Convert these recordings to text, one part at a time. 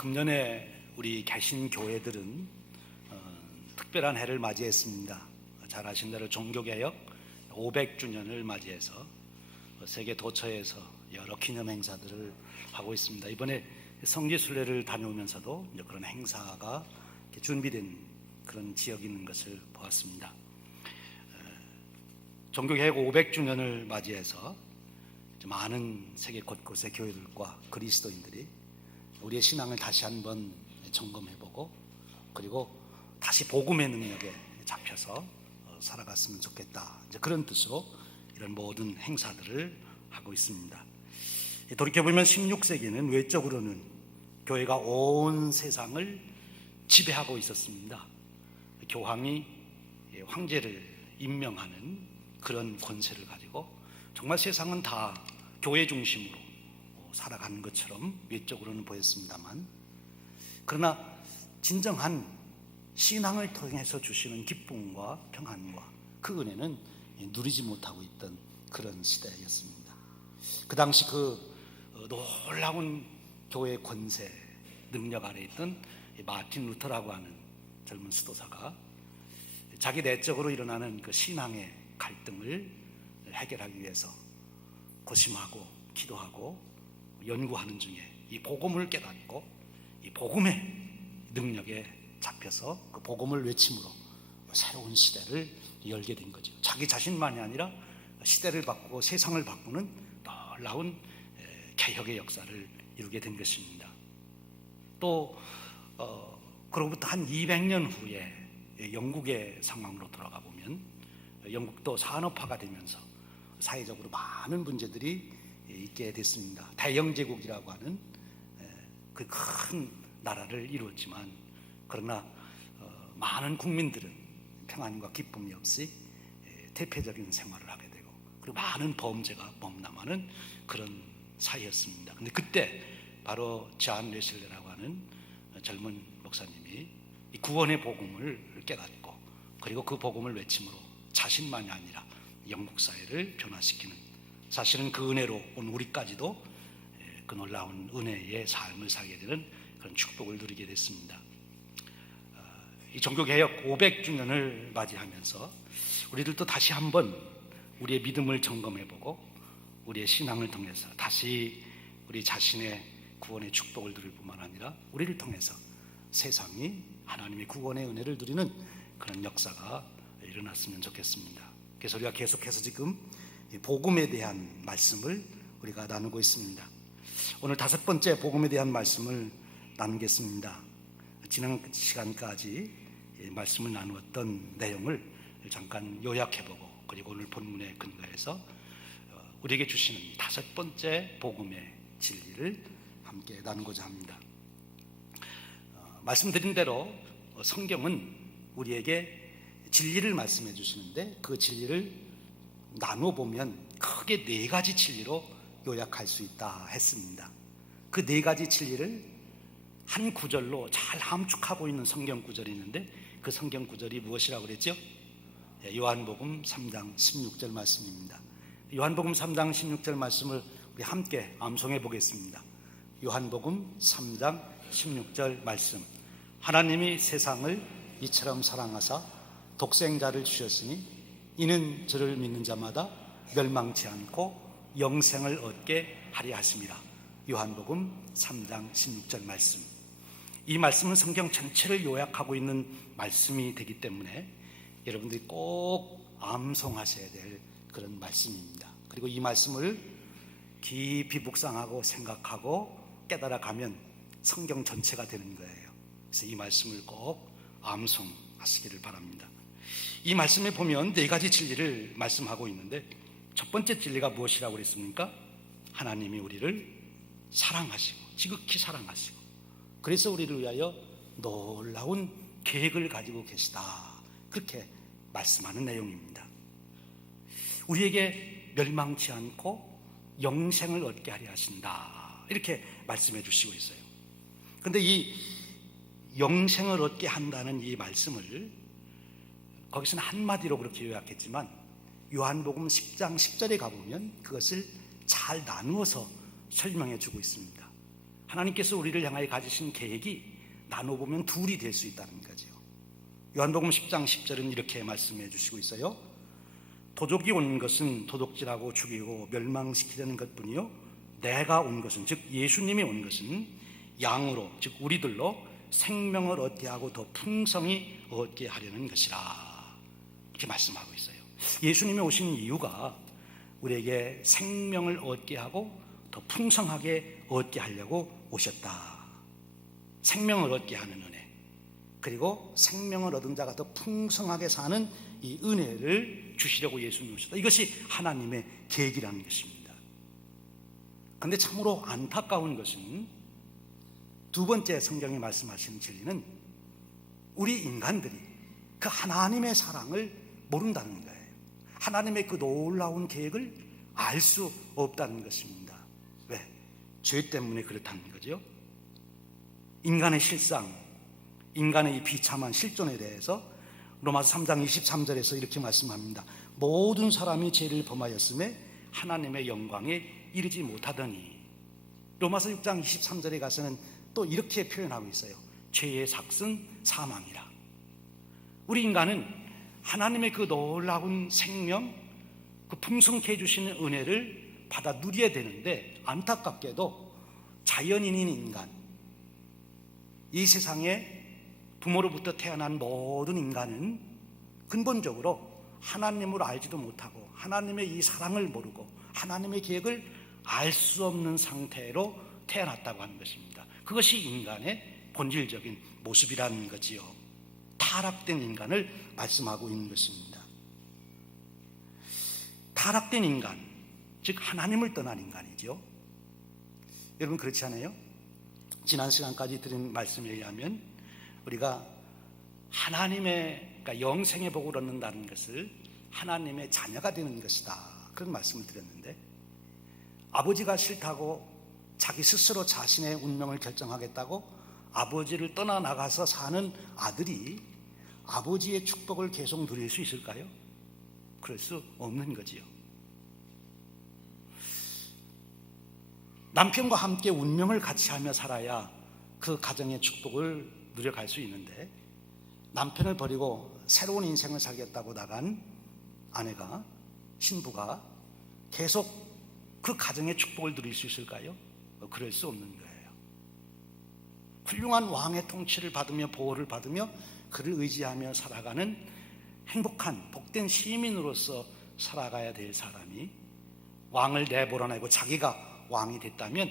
금년에 우리 개신교회들은 특별한 해를 맞이했습니다. 잘 아신 대로 종교개혁 500주년을 맞이해서 세계 도처에서 여러 기념 행사들을 하고 있습니다. 이번에 성지순례를 다녀오면서도 그런 행사가 준비된 그런 지역이 있는 것을 보았습니다. 종교개혁 500주년을 맞이해서 많은 세계 곳곳의 교회들과 그리스도인들이 우리의 신앙을 다시 한번 점검해보고 그리고 다시 복음의 능력에 잡혀서 살아갔으면 좋겠다, 이제 그런 뜻으로 이런 모든 행사들을 하고 있습니다. 돌이켜보면 16세기는 외적으로는 교회가 온 세상을 지배하고 있었습니다. 교황이 황제를 임명하는 그런 권세를 가지고 정말 세상은 다 교회 중심으로 살아가는 것처럼 외적으로는 보였습니다만, 그러나 진정한 신앙을 통해서 주시는 기쁨과 평안과 그 은혜는 누리지 못하고 있던 그런 시대였습니다. 그 당시 그 놀라운 교회 권세 능력 아래 있던 마틴 루터라고 하는 젊은 수도사가 자기 내적으로 일어나는 그 신앙의 갈등을 해결하기 위해서 고심하고 기도하고 연구하는 중에 이 복음을 깨닫고 이 복음의 능력에 잡혀서 그 복음을 외침으로 새로운 시대를 열게 된 거죠. 자기 자신만이 아니라 시대를 바꾸고 세상을 바꾸는 놀라운 개혁의 역사를 이루게 된 것입니다. 또 그로부터 한 200년 후에 영국의 상황으로 돌아가 보면 영국도 산업화가 되면서 사회적으로 많은 문제들이 있게 됐습니다. 대영제국이라고 하는 그 큰 나라를 이루었지만, 그러나 많은 국민들은 평안과 기쁨이 없이 대표적인 생활을 하게 되고 그리고 많은 범죄가 범람하는 그런 사이였습니다. 근데 그때 바로 존 웨슬리라고 하는 젊은 목사님이 이 구원의 복음을 깨닫고 그리고 그 복음을 외침으로 자신만이 아니라 영국 사회를 변화시키는, 사실은 그 은혜로 온 우리까지도 그 놀라운 은혜의 삶을 살게 되는 그런 축복을 누리게 됐습니다. 이 종교개혁 500주년을 맞이하면서 우리들도 다시 한번 우리의 믿음을 점검해보고 우리의 신앙을 통해서 다시 우리 자신의 구원의 축복을 누릴 뿐만 아니라 우리를 통해서 세상이 하나님의 구원의 은혜를 누리는 그런 역사가 일어났으면 좋겠습니다. 그래서 우리가 계속해서 지금 복음에 대한 말씀을 우리가 나누고 있습니다. 오늘 5번째 복음에 대한 말씀을 나누겠습니다. 지난 시간까지 말씀을 나누었던 내용을 잠깐 요약해보고 그리고 오늘 본문에 근거해서 우리에게 주시는 5번째 복음의 진리를 함께 나누고자 합니다. 말씀드린 대로 성경은 우리에게 진리를 말씀해 주시는데 그 진리를 나누어 보면 크게 4가지 진리로 요약할 수 있다 했습니다. 그 4가지 진리를 한 구절로 잘 함축하고 있는 성경 구절이 있는데 그 성경 구절이 무엇이라고 그랬죠? 요한복음 3장 16절 말씀입니다. 요한복음 3장 16절 말씀을 우리 함께 암송해 보겠습니다. 요한복음 3장 16절 말씀. 하나님이 세상을 이처럼 사랑하사 독생자를 주셨으니 이는 저를 믿는 자마다 멸망치 않고 영생을 얻게 하려 하심이라. 요한복음 3장 16절 말씀. 이 말씀은 성경 전체를 요약하고 있는 말씀이 되기 때문에 여러분들이 꼭 암송하셔야 될 그런 말씀입니다. 그리고 이 말씀을 깊이 묵상하고 생각하고 깨달아가면 성경 전체가 되는 거예요. 그래서 이 말씀을 꼭 암송하시기를 바랍니다. 이 말씀에 보면 4가지 진리를 말씀하고 있는데 첫 번째 진리가 무엇이라고 그랬습니까? 하나님이 우리를 사랑하시고 지극히 사랑하시고 그래서 우리를 위하여 놀라운 계획을 가지고 계시다, 그렇게 말씀하는 내용입니다. 우리에게 멸망치 않고 영생을 얻게 하려 하신다, 이렇게 말씀해 주시고 있어요. 그런데 이 영생을 얻게 한다는 이 말씀을 거기서는 한마디로 그렇게 요약했지만 요한복음 10장 10절에 가보면 그것을 잘 나누어서 설명해 주고 있습니다. 하나님께서 우리를 향하여 가지신 계획이 나눠보면 둘이 될 수 있다는 거죠. 요한복음 10장 10절은 이렇게 말씀해 주시고 있어요. 도적이 온 것은 도둑질하고 죽이고 멸망시키려는 것뿐이요, 내가 온 것은, 즉 예수님이 온 것은 양으로, 즉 우리들로 생명을 얻게 하고 더 풍성히 얻게 하려는 것이라, 이렇게 말씀하고 있어요. 예수님이 오신 이유가 우리에게 생명을 얻게 하고 더 풍성하게 얻게 하려고 오셨다. 생명을 얻게 하는 은혜, 그리고 생명을 얻은 자가 더 풍성하게 사는 이 은혜를 주시려고 예수님이 오셨다. 이것이 하나님의 계획이라는 것입니다. 그런데 참으로 안타까운 것은 두 번째 성경이 말씀하시는 진리는 우리 인간들이 그 하나님의 사랑을 모른다는 거예요. 하나님의 그 놀라운 계획을 알 수 없다는 것입니다. 왜? 죄 때문에 그렇다는 거죠. 인간의 실상, 인간의 이 비참한 실존에 대해서 로마서 3장 23절에서 이렇게 말씀합니다. 모든 사람이 죄를 범하였음에 하나님의 영광에 이르지 못하더니, 로마서 6장 23절에 가서는 또 이렇게 표현하고 있어요. 죄의 삭은 사망이라. 우리 인간은 하나님의 그 놀라운 생명, 그 풍성케 해주시는 은혜를 받아 누려야 되는데, 안타깝게도 자연인인 인간, 이 세상에 부모로부터 태어난 모든 인간은 근본적으로 하나님을 알지도 못하고 하나님의 이 사랑을 모르고 하나님의 계획을 알 수 없는 상태로 태어났다고 하는 것입니다. 그것이 인간의 본질적인 모습이라는 거지요. 타락된 인간을 말씀하고 있는 것입니다. 타락된 인간, 즉 하나님을 떠난 인간이죠. 여러분 그렇지 않아요? 지난 시간까지 드린 말씀에 의하면 우리가 하나님의, 그러니까 영생의 복을 얻는다는 것을 하나님의 자녀가 되는 것이다, 그런 말씀을 드렸는데, 아버지가 싫다고 자기 스스로 자신의 운명을 결정하겠다고 아버지를 떠나나가서 사는 아들이 아버지의 축복을 계속 누릴 수 있을까요? 그럴 수 없는 거지요. 남편과 함께 운명을 같이 하며 살아야 그 가정의 축복을 누려갈 수 있는데, 남편을 버리고 새로운 인생을 살겠다고 나간 아내가, 신부가 계속 그 가정의 축복을 누릴 수 있을까요? 그럴 수 없는 거예요. 훌륭한 왕의 통치를 받으며 보호를 받으며 그를 의지하며 살아가는 행복한 복된 시민으로서 살아가야 될 사람이 왕을 내몰아내고 자기가 왕이 됐다면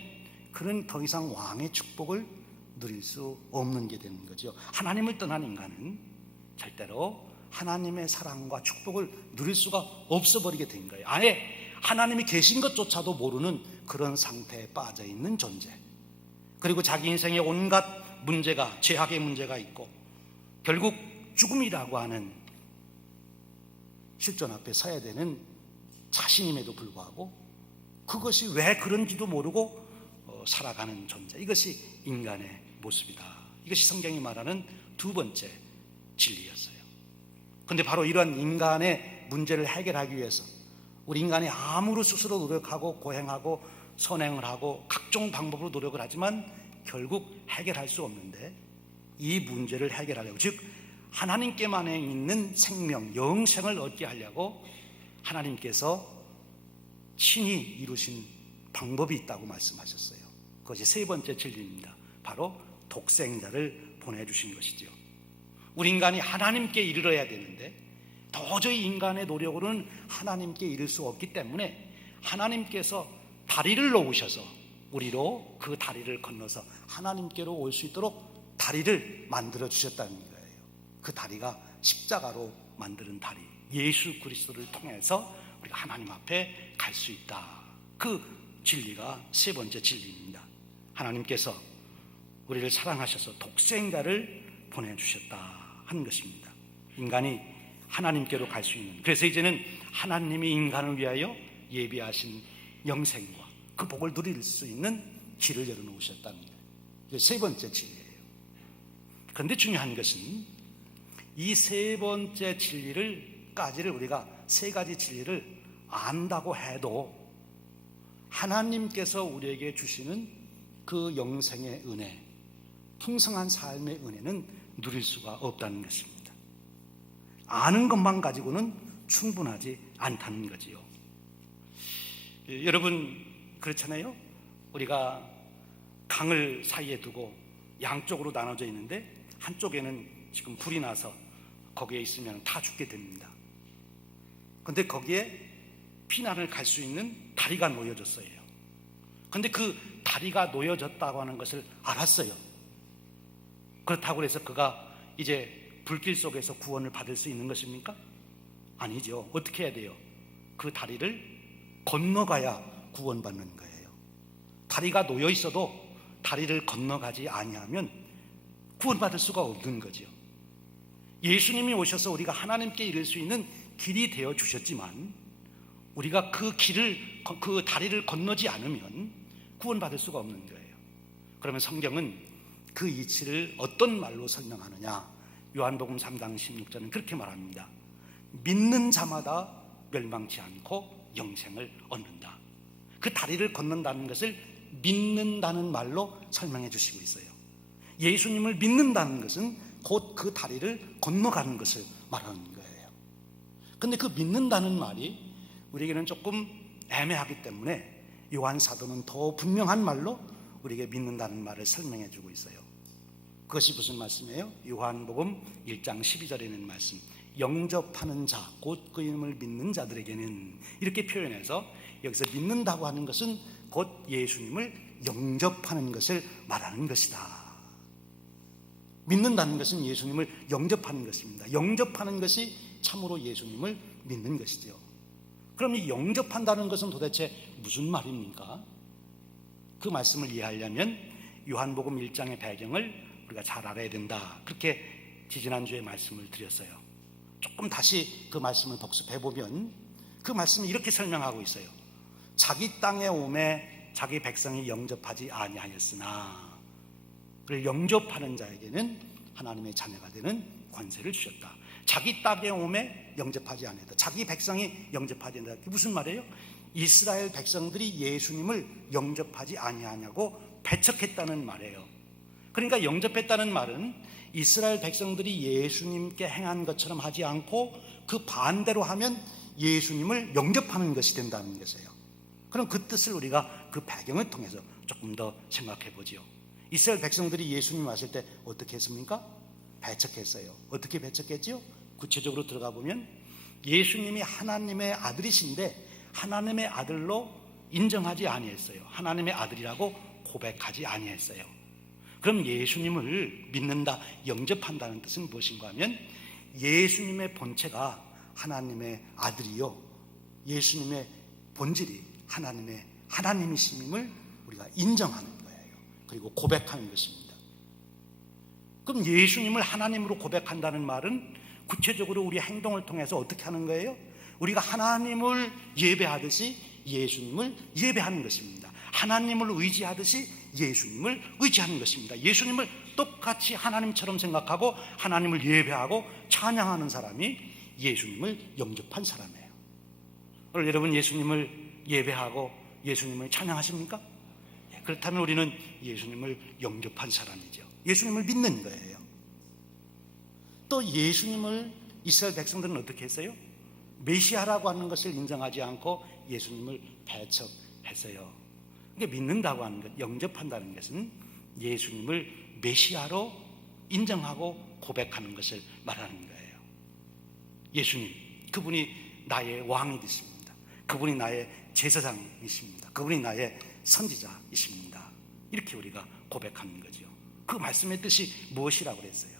그는 더 이상 왕의 축복을 누릴 수 없는 게 되는 거죠. 하나님을 떠난 인간은 절대로 하나님의 사랑과 축복을 누릴 수가 없어버리게 된 거예요. 아예 하나님이 계신 것조차도 모르는 그런 상태에 빠져 있는 존재, 그리고 자기 인생에 온갖 문제가, 죄악의 문제가 있고 결국 죽음이라고 하는 실존 앞에 서야 되는 자신임에도 불구하고 그것이 왜 그런지도 모르고 살아가는 존재, 이것이 인간의 모습이다. 이것이 성경이 말하는 두 번째 진리였어요. 그런데 바로 이런 인간의 문제를 해결하기 위해서 우리 인간이 아무리 스스로 노력하고 고행하고 선행을 하고 각종 방법으로 노력을 하지만 결국 해결할 수 없는데, 이 문제를 해결하려고, 즉 하나님께만 있는 생명, 영생을 얻게 하려고 하나님께서 친히 이루신 방법이 있다고 말씀하셨어요. 그것이 세 번째 진리입니다. 바로 독생자를 보내주신 것이죠. 우리 인간이 하나님께 이르러야 되는데 도저히 인간의 노력으로는 하나님께 이를 수 없기 때문에 하나님께서 다리를 놓으셔서 우리로 그 다리를 건너서 하나님께로 올 수 있도록 다리를 만들어 주셨다는 거예요. 그 다리가 십자가로 만드는 다리, 예수 그리스도를 통해서 우리가 하나님 앞에 갈 수 있다. 그 진리가 세 번째 진리입니다. 하나님께서 우리를 사랑하셔서 독생자를 보내주셨다 하는 것입니다. 인간이 하나님께로 갈 수 있는, 그래서 이제는 하나님이 인간을 위하여 예비하신 영생과 그 복을 누릴 수 있는 길을 열어놓으셨다는 거예요. 이게 세 번째 진리예요. 그런데 중요한 것은 이 세 번째 진리를까지를 우리가 세 가지 진리를 안다고 해도 하나님께서 우리에게 주시는 그 영생의 은혜, 풍성한 삶의 은혜는 누릴 수가 없다는 것입니다. 아는 것만 가지고는 충분하지 않다는 거지요. 여러분 그렇잖아요. 우리가 강을 사이에 두고 양쪽으로 나눠져 있는데 한쪽에는 지금 불이 나서 거기에 있으면 다 죽게 됩니다. 그런데 거기에 피난을 갈 수 있는 다리가 놓여졌어요. 그런데 그 다리가 놓여졌다고 하는 것을 알았어요. 그렇다고 해서 그가 이제 불길 속에서 구원을 받을 수 있는 것입니까? 아니죠. 어떻게 해야 돼요? 그 다리를 건너가야 구원받는 거예요. 다리가 놓여 있어도 다리를 건너가지 아니하면 구원받을 수가 없는 거죠. 예수님이 오셔서 우리가 하나님께 이를 수 있는 길이 되어 주셨지만 우리가 그 다리를 건너지 않으면 구원받을 수가 없는 거예요. 그러면 성경은 그 이치를 어떤 말로 설명하느냐? 요한복음 3장 16절은 그렇게 말합니다. 믿는 자마다 멸망치 않고 영생을 얻는다. 그 다리를 건넌다는 것을 믿는다는 말로 설명해 주시고 있어요. 예수님을 믿는다는 것은 곧 그 다리를 건너가는 것을 말하는 거예요. 그런데 그 믿는다는 말이 우리에게는 조금 애매하기 때문에 요한 사도는 더 분명한 말로 우리에게 믿는다는 말을 설명해 주고 있어요. 그것이 무슨 말씀이에요? 요한복음 1장 12절에 있는 말씀, 영접하는 자, 곧 그 이름을 믿는 자들에게는, 이렇게 표현해서 여기서 믿는다고 하는 것은 곧 예수님을 영접하는 것을 말하는 것이다. 믿는다는 것은 예수님을 영접하는 것입니다. 영접하는 것이 참으로 예수님을 믿는 것이죠. 그럼 이 영접한다는 것은 도대체 무슨 말입니까? 그 말씀을 이해하려면 요한복음 1장의 배경을 우리가 잘 알아야 된다. 그렇게 지지난주에 말씀을 드렸어요. 조금 다시 그 말씀을 복습해보면 그 말씀이 이렇게 설명하고 있어요. 자기 땅에 오매 자기 백성이 영접하지 아니하였으나 그를 영접하는 자에게는 하나님의 자녀가 되는 권세를 주셨다. 자기 땅에 오매 영접하지 아니했다. 자기 백성이 영접하지 않는다. 그게 무슨 말이에요? 이스라엘 백성들이 예수님을 영접하지 아니하냐고 배척했다는 말이에요. 그러니까 영접했다는 말은 이스라엘 백성들이 예수님께 행한 것처럼 하지 않고 그 반대로 하면 예수님을 영접하는 것이 된다는 것이에요. 그럼 그 뜻을 우리가 그 배경을 통해서 조금 더 생각해 보지요. 이스라엘 백성들이 예수님 왔을 때 어떻게 했습니까? 배척했어요. 어떻게 배척했지요? 구체적으로 들어가 보면 예수님이 하나님의 아들이신데 하나님의 아들로 인정하지 아니했어요. 하나님의 아들이라고 고백하지 아니했어요. 그럼 예수님을 믿는다, 영접한다는 뜻은 무엇인가 하면 예수님의 본체가 하나님의 아들이요, 예수님의 본질이 하나님이심을 우리가 인정하는 거예요. 그리고 고백하는 것입니다. 그럼 예수님을 하나님으로 고백한다는 말은 구체적으로 우리 행동을 통해서 어떻게 하는 거예요? 우리가 하나님을 예배하듯이 예수님을 예배하는 것입니다. 하나님을 의지하듯이 예수님을 의지하는 것입니다. 예수님을 똑같이 하나님처럼 생각하고 하나님을 예배하고 찬양하는 사람이 예수님을 영접한 사람이에요. 오늘 여러분 예수님을 예배하고 예수님을 찬양하십니까? 그렇다면 우리는 예수님을 영접한 사람이죠. 예수님을 믿는 거예요. 또 예수님을 이스라엘 백성들은 어떻게 했어요? 메시아라고 하는 것을 인정하지 않고 예수님을 배척했어요. 그러니까 믿는다고 하는 것, 영접한다는 것은 예수님을 메시아로 인정하고 고백하는 것을 말하는 거예요. 예수님, 그분이 나의 왕이 되십니다. 그분이 나의 제사장이십니다. 그분이 나의 선지자이십니다. 이렇게 우리가 고백하는 거죠. 그 말씀의 뜻이 무엇이라고 그랬어요?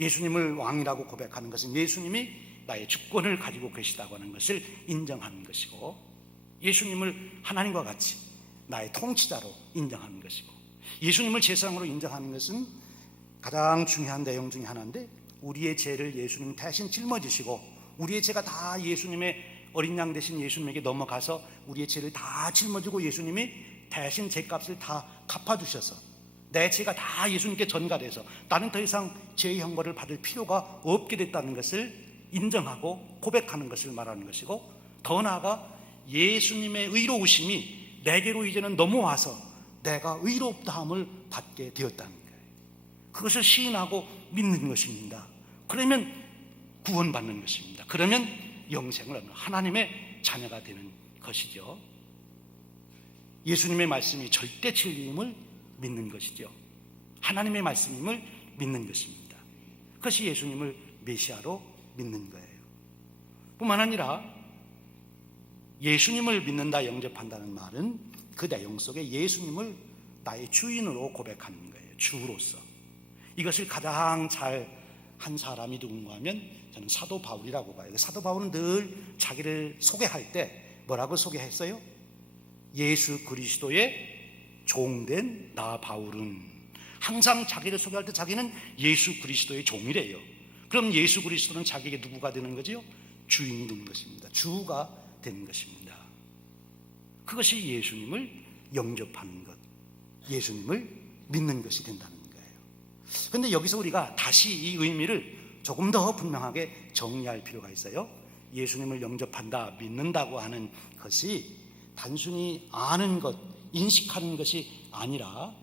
예수님을 왕이라고 고백하는 것은 예수님이 나의 주권을 가지고 계시다고 하는 것을 인정하는 것이고, 예수님을 하나님과 같이 나의 통치자로 인정하는 것이고, 예수님을 제사장으로 인정하는 것은 가장 중요한 내용 중에 하나인데, 우리의 죄를 예수님 대신 짊어지시고 우리의 죄가 다 예수님의 어린 양 대신 예수님에게 넘어가서 우리의 죄를 다 짊어지고 예수님이 대신 죄값을 다 갚아주셔서 내 죄가 다 예수님께 전가돼서 나는 더 이상 죄의 형벌을 받을 필요가 없게 됐다는 것을 인정하고 고백하는 것을 말하는 것이고, 더 나아가 예수님의 의로우심이 내게로 이제는 넘어와서 내가 의롭다함을 받게 되었다는 거예요. 그것을 시인하고 믿는 것입니다. 그러면 구원받는 것입니다. 그러면 영생을 얻는 하나님의 자녀가 되는 것이죠. 예수님의 말씀이 절대 진리임을 믿는 것이죠. 하나님의 말씀임을 믿는 것입니다. 그것이 예수님을 메시아로 믿는 거예요. 뿐만 아니라 예수님을 믿는다, 영접한다는 말은 그 내용 속에 예수님을 나의 주인으로 고백하는 거예요. 주로서. 이것을 가장 잘 한 사람이 누군가 하면 저는 사도 바울이라고 봐요. 사도 바울은 늘 자기를 소개할 때 뭐라고 소개했어요? 예수 그리스도의 종된 나 바울은. 항상 자기를 소개할 때 자기는 예수 그리스도의 종이래요. 그럼 예수 그리스도는 자기에게 누구가 되는 거지요? 주인이 되는 것입니다. 주가 되는 것입니다. 그것이 예수님을 영접하는 것, 예수님을 믿는 것이 된다는 거예요. 그런데 여기서 우리가 다시 이 의미를 조금 더 분명하게 정리할 필요가 있어요. 예수님을 영접한다, 믿는다고 하는 것이 단순히 아는 것, 인식하는 것이 아니라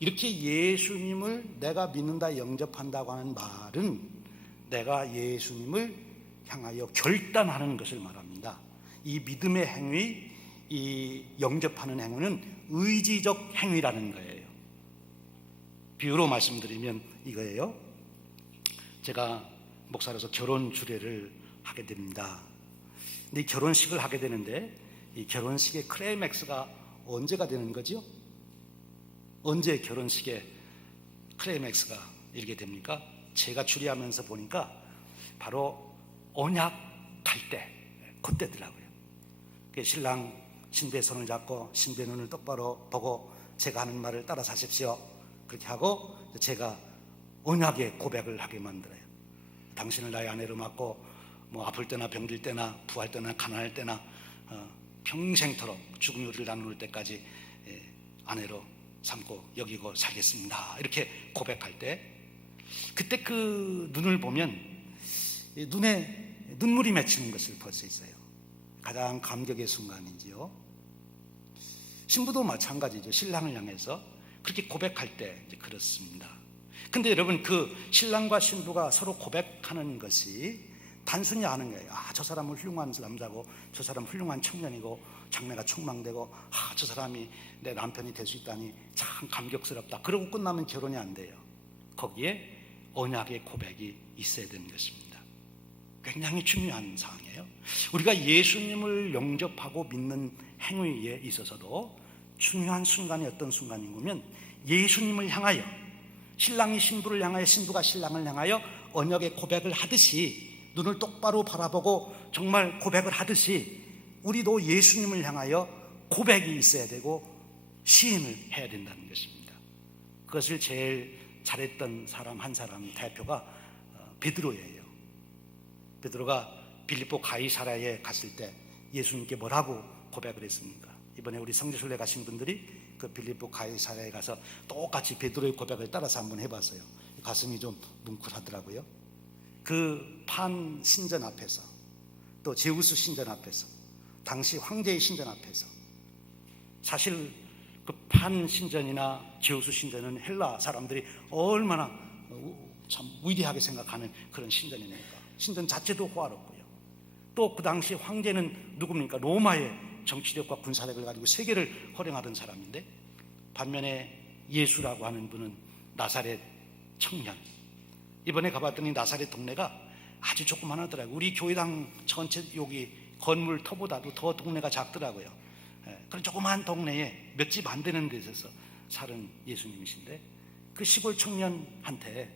이렇게 예수님을 내가 믿는다, 영접한다고 하는 말은 내가 예수님을 향하여 결단하는 것을 말합니다. 이 믿음의 행위, 이 영접하는 행위는 의지적 행위라는 거예요. 비유로 말씀드리면 이거예요. 제가 목사로서 결혼 주례를 하게 됩니다. 근데 이 결혼식을 하게 되는데 이 결혼식의 클라이맥스가 언제가 되는 거죠? 언제 결혼식의 클라이맥스가 이르게 됩니까? 제가 주례하면서 보니까 바로 언약 갈 때, 그때더라고요. 신랑 신부의 손을 잡고 신부의 눈을 똑바로 보고 제가 하는 말을 따라 사십시오. 그렇게 하고 제가 언약의 고백을 하게 만들어요. 당신을 나의 아내로 맡고 아플 때나 병들 때나 부할 때나 가난할 때나 평생토록 죽음이 우리를 나눌 때까지 아내로 삼고 여기고 살겠습니다. 이렇게 고백할 때 그때 그 눈을 보면 눈에 눈물이 맺히는 것을 볼 수 있어요. 가장 감격의 순간이지요. 신부도 마찬가지죠. 신랑을 향해서 그렇게 고백할 때 이제 그렇습니다. 근데 여러분, 그 신랑과 신부가 서로 고백하는 것이 단순히 아는 거예요. 저 사람은 훌륭한 남자고 저 사람은 훌륭한 청년이고 장래가 촉망되고 저 사람이 내 남편이 될 수 있다니 참 감격스럽다. 그러고 끝나면 결혼이 안 돼요. 거기에 언약의 고백이 있어야 되는 것입니다. 굉장히 중요한 사항이에요. 우리가 예수님을 영접하고 믿는 행위에 있어서도 중요한 순간이 어떤 순간인 거면 예수님을 향하여, 신랑이 신부를 향하여 신부가 신랑을 향하여 언약의 고백을 하듯이 눈을 똑바로 바라보고 정말 고백을 하듯이 우리도 예수님을 향하여 고백이 있어야 되고 시인을 해야 된다는 것입니다. 그것을 제일 잘했던 사람 한 사람 대표가 베드로예요. 베드로가 빌립보 가이사랴에 갔을 때 예수님께 뭐라고 고백을 했습니까? 이번에 우리 성지순례 가신 분들이 그 빌립보 가이사랴에 가서 똑같이 베드로의 고백을 따라서 한번 해봤어요. 가슴이 좀 뭉클하더라고요. 그 판 신전 앞에서, 또 제우스 신전 앞에서, 당시 황제의 신전 앞에서, 사실 그 판 신전이나 제우스 신전은 헬라 사람들이 얼마나 참 위대하게 생각하는 그런 신전이니까 신전 자체도 호화롭고요. 또 그 당시 황제는 누굽니까? 로마의 정치력과 군사력을 가지고 세계를 허령하던 사람인데, 반면에 예수라고 하는 분은 나사렛 청년. 이번에 가봤더니 나사렛 동네가 아주 조그만하더라고요. 우리 교회당 전체 여기 건물 터보다도 더 동네가 작더라고요. 그런 조그만 동네에 몇 집 안 되는 데서 사는 예수님이신데, 그 시골 청년한테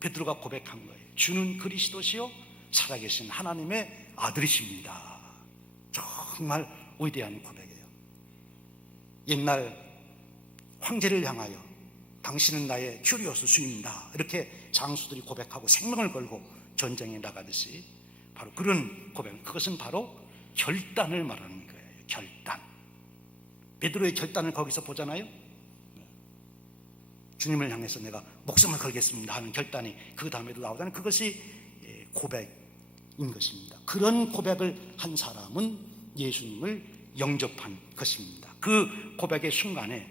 베드로가 고백한 거예요. 주는 그리스도시요 살아계신 하나님의 아들이십니다. 정말 위대한 고백이에요. 옛날 황제를 향하여 당신은 나의 큐리오스 주입니다. 이렇게 장수들이 고백하고 생명을 걸고 전쟁에 나가듯이 바로 그런 고백, 그것은 바로 결단을 말하는 거예요. 결단. 베드로의 결단을 거기서 보잖아요. 주님을 향해서 내가 목숨을 걸겠습니다 하는 결단이 그 다음에도 나오잖아요. 그것이 고백인 것입니다. 그런 고백을 한 사람은 예수님을 영접한 것입니다. 그 고백의 순간에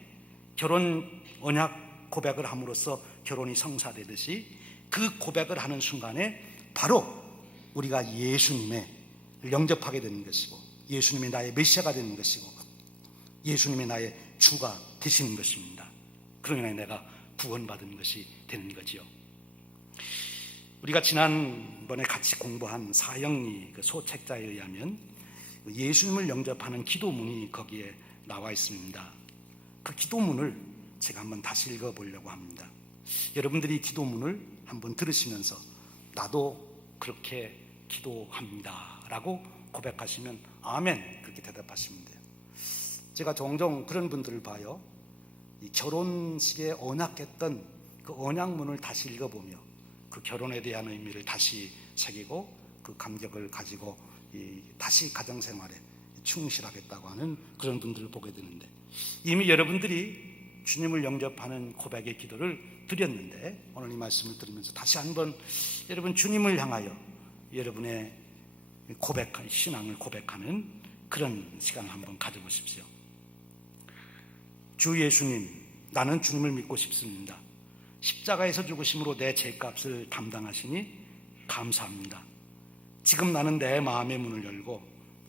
결혼 언약 고백을 함으로써 결혼이 성사되듯이 그 고백을 하는 순간에 바로 우리가 예수님의 영접하게 되는 것이고, 예수님이 나의 메시아가 되는 것이고, 예수님이 나의 주가 되시는 것입니다. 그러나 내가 구원받은 것이 되는 거지요. 우리가 지난번에 같이 공부한 사형리 그 소책자에 의하면 예수님을 영접하는 기도문이 거기에 나와 있습니다. 그 기도문을 제가 한번 다시 읽어보려고 합니다. 여러분들이 기도문을 한번 들으시면서 나도 그렇게 기도합니다 라고 고백하시면 아멘 그렇게 대답하시면 돼요. 제가 종종 그런 분들을 봐요. 이 결혼식에 언약했던 그 언약문을 다시 읽어보며 그 결혼에 대한 의미를 다시 새기고 그 감격을 가지고 다시 가정생활에 충실하겠다고 하는 그런 분들을 보게 되는데, 이미 여러분들이 주님을 영접하는 고백의 기도를 드렸는데 오늘 이 말씀을 들으면서 다시 한번 여러분 주님을 향하여 여러분의 고백한 신앙을 고백하는 그런 시간을 한번 가져보십시오. 주 예수님, 나는 주님을 믿고 싶습니다. 십자가에서 죽으심으로 내 죄값을 담당하시니 감사합니다. 지금 나는 내 마음의 문을 열고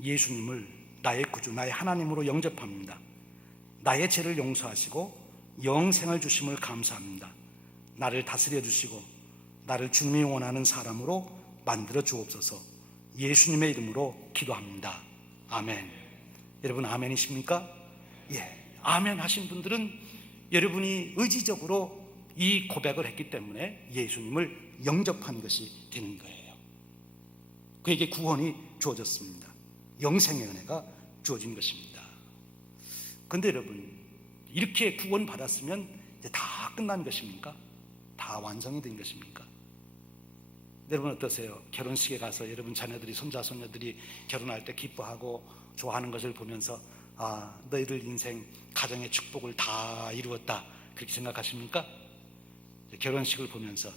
예수님을 나의 구주, 나의 하나님으로 영접합니다. 나의 죄를 용서하시고 영생을 주심을 감사합니다. 나를 다스려 주시고 나를 주님이 원하는 사람으로 만들어 주옵소서. 예수님의 이름으로 기도합니다. 아멘. 여러분 아멘이십니까? 예. 아멘 하신 분들은 여러분이 의지적으로 이 고백을 했기 때문에 예수님을 영접한 것이 되는 거예요. 그에게 구원이 주어졌습니다. 영생의 은혜가 주어진 것입니다. 그런데 여러분, 이렇게 구원 받았으면 이제 다 끝난 것입니까? 다 완성이 된 것입니까? 여러분 어떠세요? 결혼식에 가서 여러분 자녀들이, 손자 손녀들이 결혼할 때 기뻐하고 좋아하는 것을 보면서 아, 너희들 인생 가정의 축복을 다 이루었다 그렇게 생각하십니까? 결혼식을 보면서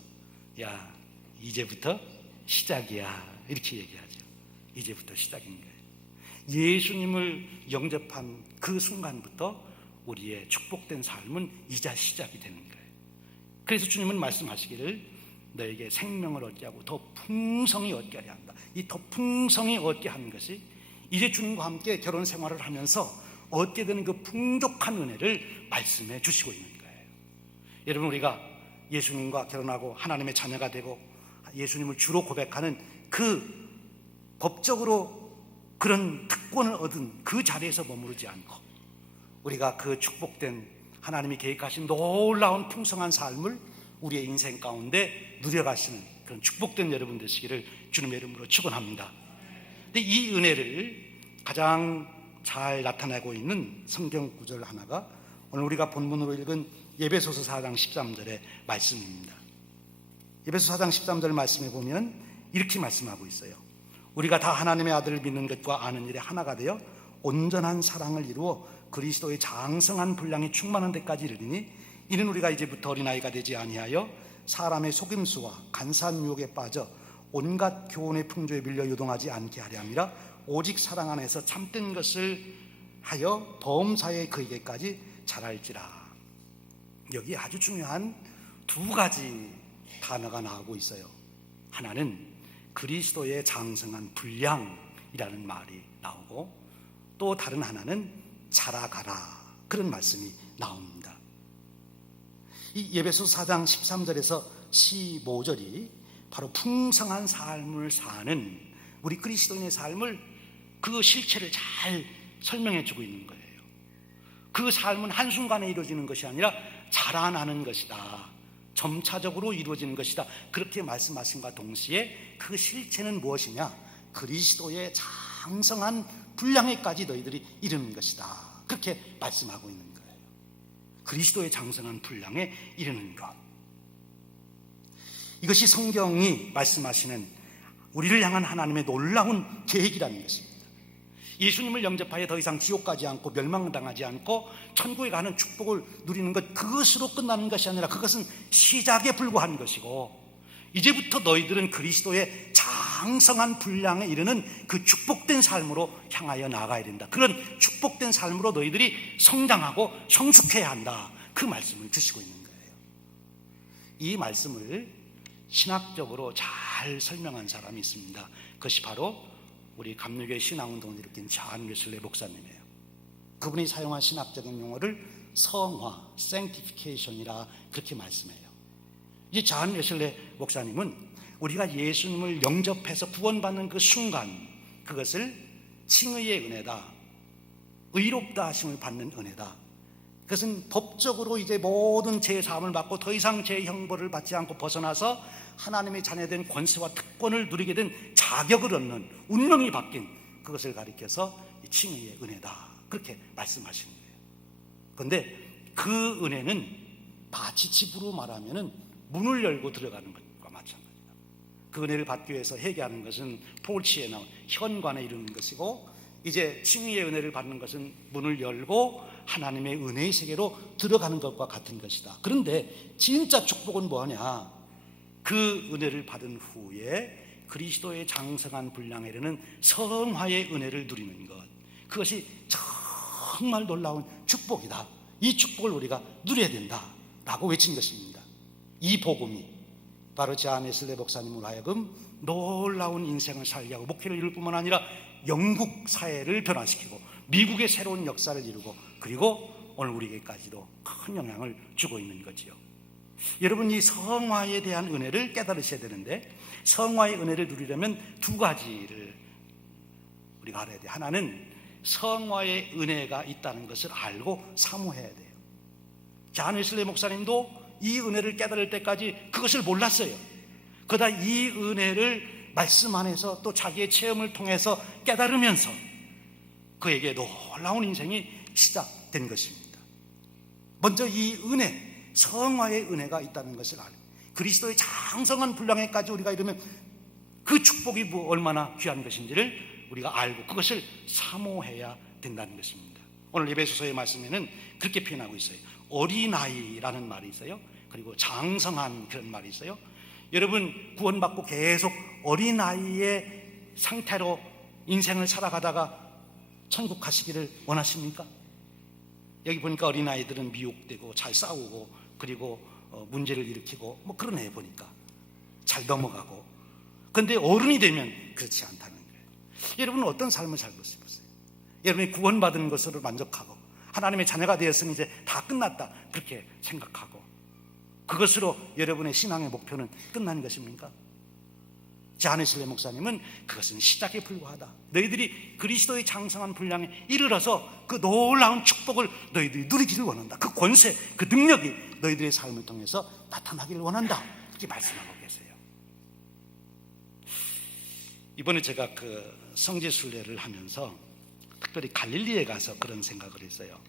야, 이제부터 시작이야 이렇게 얘기하죠. 이제부터 시작인 거예요. 예수님을 영접한 그 순간부터 우리의 축복된 삶은 이제 시작이 되는 거예요. 그래서 주님은 말씀하시기를 너에게 생명을 얻게 하고 더 풍성히 얻게 하려 한다. 이 더 풍성히 얻게 하는 것이 이제 주님과 함께 결혼 생활을 하면서 얻게 되는 그 풍족한 은혜를 말씀해 주시고 있는 거예요. 여러분, 우리가 예수님과 결혼하고 하나님의 자녀가 되고 예수님을 주로 고백하는 그 법적으로 그런 특권을 얻은 그 자리에서 머무르지 않고 우리가 그 축복된 하나님이 계획하신 놀라운 풍성한 삶을 우리의 인생 가운데 누려가시는 그런 축복된 여러분 되시기를 주님의 이름으로 축원합니다. 근데 이 은혜를 가장 잘 나타내고 있는 성경 구절 하나가 오늘 우리가 본문으로 읽은 에베소서 4장 13절의 말씀입니다. 에베소서 4장 13절 말씀에 보면 이렇게 말씀하고 있어요. 우리가 다 하나님의 아들을 믿는 것과 아는 일에 하나가 되어 온전한 사랑을 이루어 그리스도의 장성한 분량이 충만한 데까지 이르리니 이는 우리가 이제부터 어린아이가 되지 아니하여 사람의 속임수와 간사한 유혹에 빠져 온갖 교훈의 풍조에 밀려 요동하지 않게 하려 함이라. 오직 사랑 안에서 참된 것을 하여 범사에 그에게까지 자랄지라. 여기 아주 중요한 두 가지 단어가 나오고 있어요. 하나는 그리스도의 장성한 분량이라는 말이 나오고 또 다른 하나는 자라가라 그런 말씀이 나옵니다. 이 에베소서 4장 13절에서 15절이 바로 풍성한 삶을 사는 우리 그리스도인의 삶을 그 실체를 잘 설명해 주고 있는 거예요. 그 삶은 한순간에 이루어지는 것이 아니라 자라나는 것이다. 점차적으로 이루어지는 것이다. 그렇게 말씀하신과 동시에 그 실체는 무엇이냐? 그리스도의 장성한 분량에까지 너희들이 이르는 것이다. 그렇게 말씀하고 있는 거예요. 그리스도의 장성한 분량에 이르는 것. 이것이 성경이 말씀하시는 우리를 향한 하나님의 놀라운 계획이라는 것입니다. 예수님을 영접하여 더 이상 지옥 가지 않고 멸망당하지 않고 천국에 가는 축복을 누리는 것, 그것으로 끝나는 것이 아니라 그것은 시작에 불과한 것이고 이제부터 너희들은 그리스도의 장성한 분량에 이르는 그 축복된 삶으로 향하여 나아가야 된다. 그런 축복된 삶으로 너희들이 성장하고 성숙해야 한다. 그 말씀을 주시고 있는 거예요. 이 말씀을 신학적으로 잘 설명한 사람이 있습니다. 그것이 바로 우리 감리교회 신앙운동을 일으킨 존 웨슬리 목사님이에요. 그분이 사용한 신학적인 용어를 성화, sanctification이라 그렇게 말씀해요. 이 존 웨슬리 목사님은 우리가 예수님을 영접해서 구원받는 그 순간, 그것을 칭의의 은혜다, 의롭다 하심을 받는 은혜다. 그것은 법적으로 이제 모든 죄 사함을 받고 더 이상 죄 형벌을 받지 않고 벗어나서 하나님의 자녀된 권세와 특권을 누리게 된 자격을 얻는, 운명이 바뀐 그것을 가리켜서 칭의의 은혜다, 그렇게 말씀하시는 거예요. 그런데 그 은혜는 마치 집으로 말하면 문을 열고 들어가는 것과 마찬가지다. 그 은혜를 받기 위해서 회개하는 것은 폴치에 나온 현관에 이르는 것이고, 이제 칭의의 은혜를 받는 것은 문을 열고 하나님의 은혜의 세계로 들어가는 것과 같은 것이다. 그런데 진짜 축복은 뭐냐? 그 은혜를 받은 후에 그리스도의 장성한 분량에 이르는 성화의 은혜를 누리는 것, 그것이 정말 놀라운 축복이다. 이 축복을 우리가 누려야 된다라고 외친 것입니다. 이 복음이 바로 존 웨슬리 목사님으로 하여금 놀라운 인생을 살게 하고 목회를 이룰 뿐만 아니라 영국 사회를 변화시키고 미국의 새로운 역사를 이루고, 그리고 오늘 우리에게까지도 큰 영향을 주고 있는 거지요. 여러분, 이 성화에 대한 은혜를 깨달으셔야 되는데, 성화의 은혜를 누리려면 두 가지를 우리가 알아야 돼요. 하나는 성화의 은혜가 있다는 것을 알고 사모해야 돼요. 존 웨슬리 목사님도 이 은혜를 깨달을 때까지 그것을 몰랐어요. 그러다 이 은혜를 말씀 안에서 또 자기의 체험을 통해서 깨달으면서 그에게 놀라운 인생이 시작된 것입니다. 먼저 이 은혜, 성화의 은혜가 있다는 것을 알아요. 그리스도의 장성한 분량에까지 우리가 이르면 그 축복이 얼마나 귀한 것인지를 우리가 알고 그것을 사모해야 된다는 것입니다. 오늘 에베소서의 말씀에는 그렇게 표현하고 있어요. 어린아이라는 말이 있어요. 그리고 장성한 그런 말이 있어요. 여러분, 구원받고 계속 어린아이의 상태로 인생을 살아가다가 천국 가시기를 원하십니까? 여기 보니까 어린아이들은 미혹되고 잘 싸우고 그리고 문제를 일으키고 뭐 그런 애 보니까 잘 넘어가고, 그런데 어른이 되면 그렇지 않다는 거예요. 여러분은 어떤 삶을 살고 싶으세요? 여러분이 구원받은 것으로 만족하고 하나님의 자녀가 되었으니 이제 다 끝났다 그렇게 생각하고 그것으로 여러분의 신앙의 목표는 끝난 것입니까? 존 웨슬리 목사님은 그것은 시작에 불과하다. 너희들이 그리스도의 장성한 분량에 이르러서 그 놀라운 축복을 너희들이 누리기를 원한다. 그 권세, 그 능력이 너희들의 삶을 통해서 나타나기를 원한다. 이렇게 말씀하고 계세요. 이번에 제가 그 성지순례를 하면서 특별히 갈릴리에 가서 그런 생각을 했어요.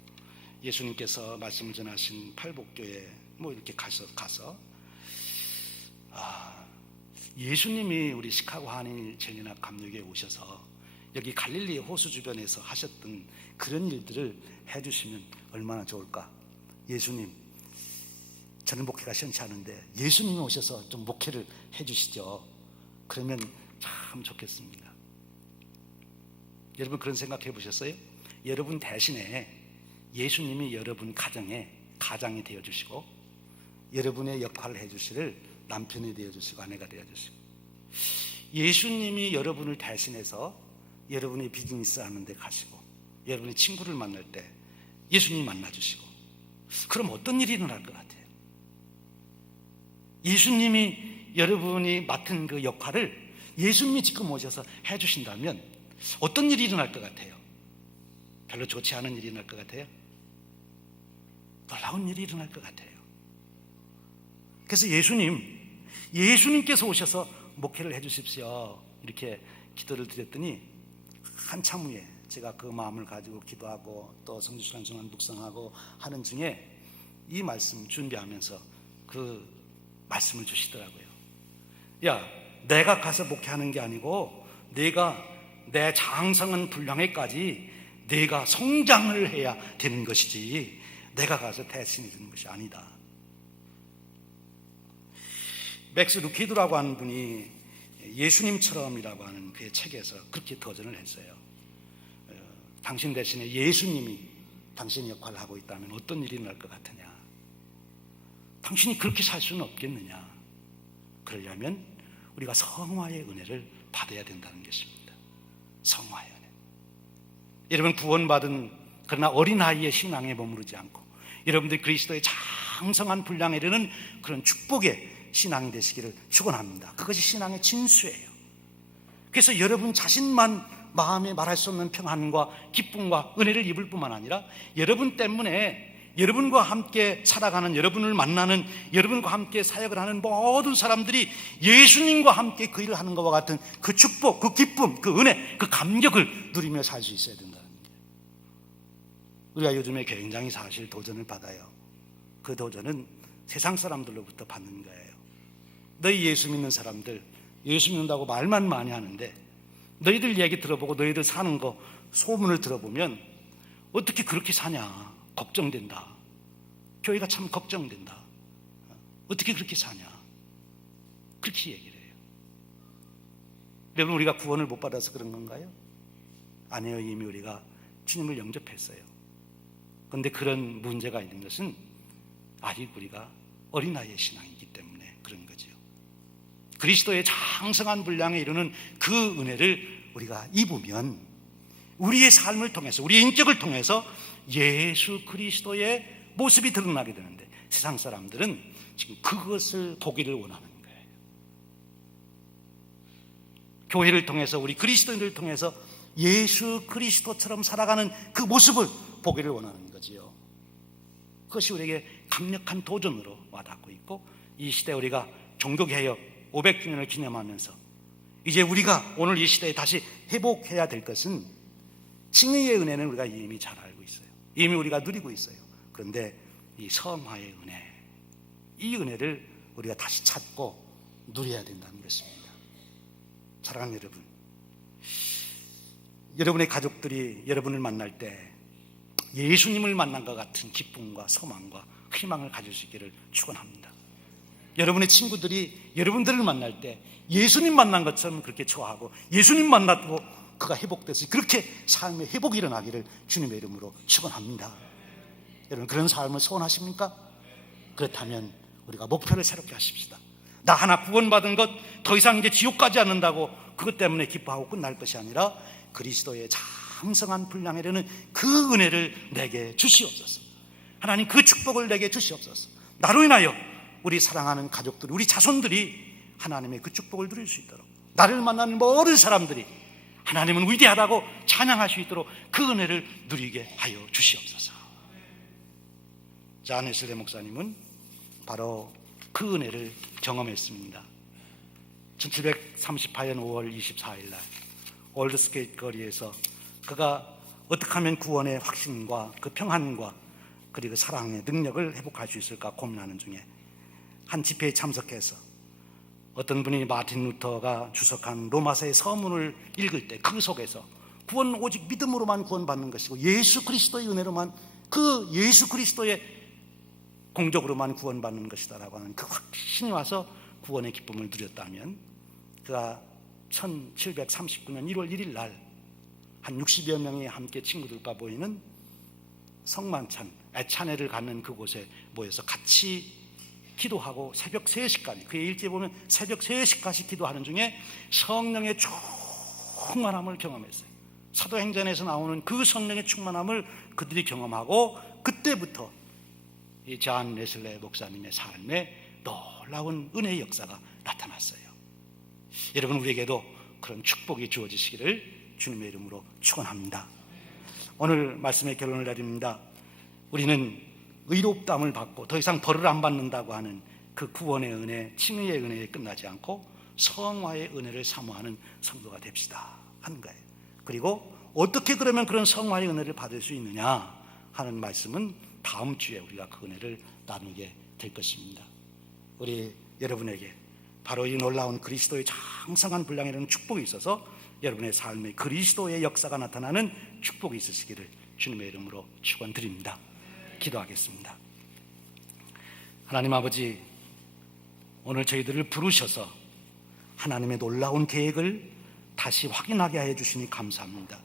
예수님께서 말씀을 전하신 팔복교에 뭐 이렇게 가서 예수님이 우리 시카고 한인 전연합 감리교에 오셔서 여기 갈릴리 호수 주변에서 하셨던 그런 일들을 해주시면 얼마나 좋을까. 예수님, 저는 목회가 시원치 않은데 예수님이 오셔서 좀 목회를 해주시죠. 그러면 참 좋겠습니다. 여러분, 그런 생각해 보셨어요? 여러분 대신에 예수님이 여러분 가장이 되어주시고 여러분의 역할을 해주시를 남편이 되어주시고 아내가 되어주시고, 예수님이 여러분을 대신해서 여러분의 비즈니스 하는 데 가시고 여러분의 친구를 만날 때 예수님이 만나주시고, 그럼 어떤 일이 일어날 것 같아요? 예수님이 여러분이 맡은 그 역할을 예수님이 지금 오셔서 해주신다면 어떤 일이 일어날 것 같아요? 별로 좋지 않은 일이 일어날 것 같아요? 놀라운 일이 일어날 것 같아요. 그래서 예수님께서 오셔서 목회를 해주십시오 이렇게 기도를 드렸더니 한참 후에 제가 그 마음을 가지고 기도하고 또 성지순례 묵상하고 하는 중에 이 말씀 준비하면서 그 말씀을 주시더라고요. 야, 내가 가서 목회하는 게 아니고 내가 내 장성한 분량에까지 내가 성장을 해야 되는 것이지 내가 가서 대신해 주는 것이 아니다. 맥스 루키드라고 하는 분이 예수님처럼이라고 하는 그의 책에서 그렇게 도전을 했어요. 당신 대신에 예수님이 당신의 역할을 하고 있다면 어떤 일이 날 것 같으냐. 당신이 그렇게 살 수는 없겠느냐? 그러려면 우리가 성화의 은혜를 받아야 된다는 것입니다. 성화의 은혜. 여러분, 구원받은 그러나 어린아이의 신앙에 머무르지 않고 여러분들이 그리스도의 장성한 분량에 이르는 그런 축복의 신앙이 되시기를 축원합니다. 그것이 신앙의 진수예요. 그래서 여러분 자신만 마음에 말할 수 없는 평안과 기쁨과 은혜를 입을 뿐만 아니라 여러분 때문에 여러분과 함께 살아가는, 여러분을 만나는, 여러분과 함께 사역을 하는 모든 사람들이 예수님과 함께 그 일을 하는 것과 같은 그 축복, 그 기쁨, 그 은혜, 그 감격을 누리며 살 수 있어야 된다는 거예요. 우리가 요즘에 굉장히 사실 도전을 받아요. 그 도전은 세상 사람들로부터 받는 거예요. 너희 예수 믿는 사람들, 예수 믿는다고 말만 많이 하는데 너희들 얘기 들어보고 너희들 사는 거 소문을 들어보면 어떻게 그렇게 사냐, 걱정된다. 교회가 참 걱정된다. 어떻게 그렇게 사냐, 그렇게 얘기를 해요. 여러분, 우리가 구원을 못 받아서 그런 건가요? 아니에요. 이미 우리가 주님을 영접했어요. 그런데 그런 문제가 있는 것은 아직 우리가 어린아이의 신앙이기 때문에 그런 거죠. 그리스도의 장성한 분량에 이르는 그 은혜를 우리가 입으면 우리의 삶을 통해서, 우리의 인격을 통해서 예수 그리스도의 모습이 드러나게 되는데 세상 사람들은 지금 그것을 보기를 원하는 거예요. 교회를 통해서, 우리 그리스도인들을 통해서 예수 그리스도처럼 살아가는 그 모습을 보기를 원하는 거지요. 그것이 우리에게 강력한 도전으로 와닿고 있고, 이 시대에 우리가 종교개혁 500주년을 기념하면서 이제 우리가 오늘 이 시대에 다시 회복해야 될 것은 칭의의 은혜는 우리가 이미 잘 알고 있어요. 이미 우리가 누리고 있어요. 그런데 이 성화의 은혜, 이 은혜를 우리가 다시 찾고 누려야 된다는 것입니다. 사랑하는 여러분, 여러분의 가족들이 여러분을 만날 때 예수님을 만난 것 같은 기쁨과 소망과 희망을 가질 수 있기를 축원합니다. 여러분의 친구들이 여러분들을 만날 때 예수님 만난 것처럼 그렇게 좋아하고 예수님 만났고 그가 회복돼서 그렇게 삶의 회복이 일어나기를 주님의 이름으로 축원합니다. 여러분, 그런 삶을 소원하십니까? 그렇다면 우리가 목표를 새롭게 하십시다. 나 하나 구원받은 것 더 이상 이제 지옥 가지 않는다고 그것 때문에 기뻐하고 끝날 것이 아니라 그리스도의 장성한 분량에 이르는 그 은혜를 내게 주시옵소서. 하나님, 그 축복을 내게 주시옵소서. 나로 인하여 우리 사랑하는 가족들, 우리 자손들이 하나님의 그 축복을 누릴 수 있도록, 나를 만나는 모든 사람들이 하나님은 위대하다고 찬양할 수 있도록 그 은혜를 누리게 하여 주시옵소서. 잔 웨슬리 목사님은 바로 그 은혜를 경험했습니다. 1738년 5월 24일 날 올드스게이트 거리에서 그가 어떻게 하면 구원의 확신과 그 평안과 그리고 사랑의 능력을 회복할 수 있을까 고민하는 중에 한 집회에 참석해서 어떤 분이 마틴 루터가 주석한 로마서의 서문을 읽을 때 그 속에서 구원 오직 믿음으로만 구원받는 것이고 예수 그리스도의 은혜로만, 그 예수 그리스도의 공적으로만 구원받는 것이다라고 하는 그 확신이 와서 구원의 기쁨을 누렸다면, 그가 1739년 1월 1일 날 한 60여 명이 함께 친구들과 모이는 성만찬, 애찬회를 갖는 그곳에 모여서 같이 기도하고 새벽 3시까지, 그의 일기에 보면 새벽 3시까지 기도하는 중에 성령의 충만함을 경험했어요. 사도행전에서 나오는 그 성령의 충만함을 그들이 경험하고, 그때부터 이 잔 웨슬리 목사님의 삶에 놀라운 은혜의 역사가 나타났어요. 여러분, 우리에게도 그런 축복이 주어지시기를 주님의 이름으로 축원합니다. 오늘 말씀의 결론을 내립니다. 우리는 의롭다함을 받고 더 이상 벌을 안 받는다고 하는 그 구원의 은혜, 칭의의 은혜에 끝나지 않고 성화의 은혜를 사모하는 성도가 됩시다 하는 거예요. 그리고 어떻게 그러면 그런 성화의 은혜를 받을 수 있느냐 하는 말씀은 다음 주에 우리가 그 은혜를 나누게 될 것입니다. 우리 여러분에게 바로 이 놀라운 그리스도의 장성한 분량에 이르는 축복이 있어서 여러분의 삶에 그리스도의 역사가 나타나는 축복이 있으시기를 주님의 이름으로 축원드립니다. 기도하겠습니다. 하나님 아버지, 오늘 저희들을 부르셔서 하나님의 놀라운 계획을 다시 확인하게 해 주시니 감사합니다.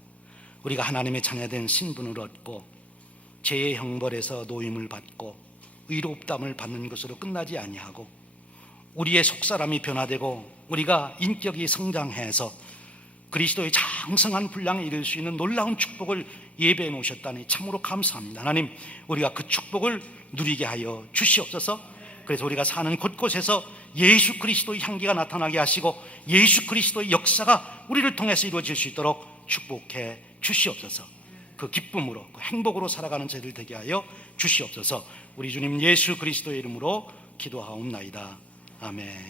우리가 하나님의 자녀된 신분을 얻고 죄의 형벌에서 노임을 받고 의롭담을 받는 것으로 끝나지 아니하고 우리의 속사람이 변화되고 우리가 인격이 성장해서 그리스도의 장성한 분량에 이를 수 있는 놀라운 축복을 예배해 놓으셨다니 참으로 감사합니다. 하나님, 우리가 그 축복을 누리게 하여 주시옵소서. 그래서 우리가 사는 곳곳에서 예수 그리스도의 향기가 나타나게 하시고 예수 그리스도의 역사가 우리를 통해서 이루어질 수 있도록 축복해 주시옵소서. 그 기쁨으로, 그 행복으로 살아가는 저희들 되게 하여 주시옵소서. 우리 주님 예수 그리스도의 이름으로 기도하옵나이다. 아멘.